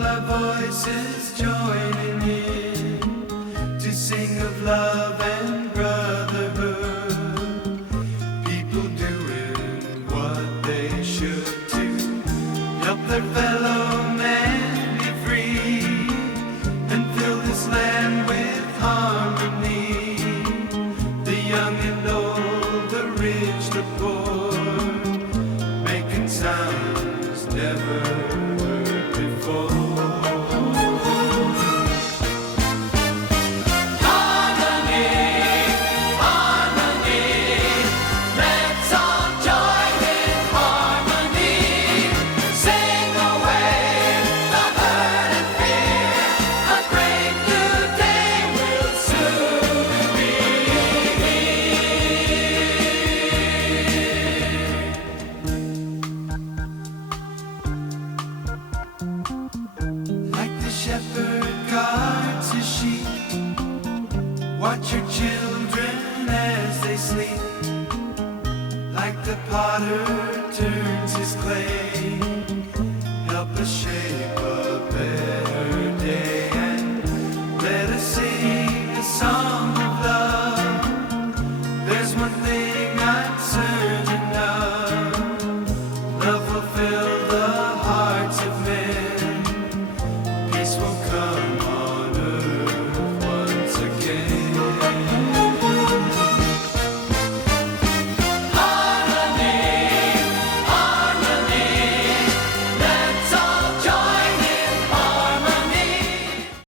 all our voices joining in to sing of love and brotherhood. People doing what they should to help their fellow man be free and fill this land with harmony. The young and old, the rich, the poor, making sounds never heard before. Shepherd guards his sheep, watch your children as they sleep, like the potter turns his clay.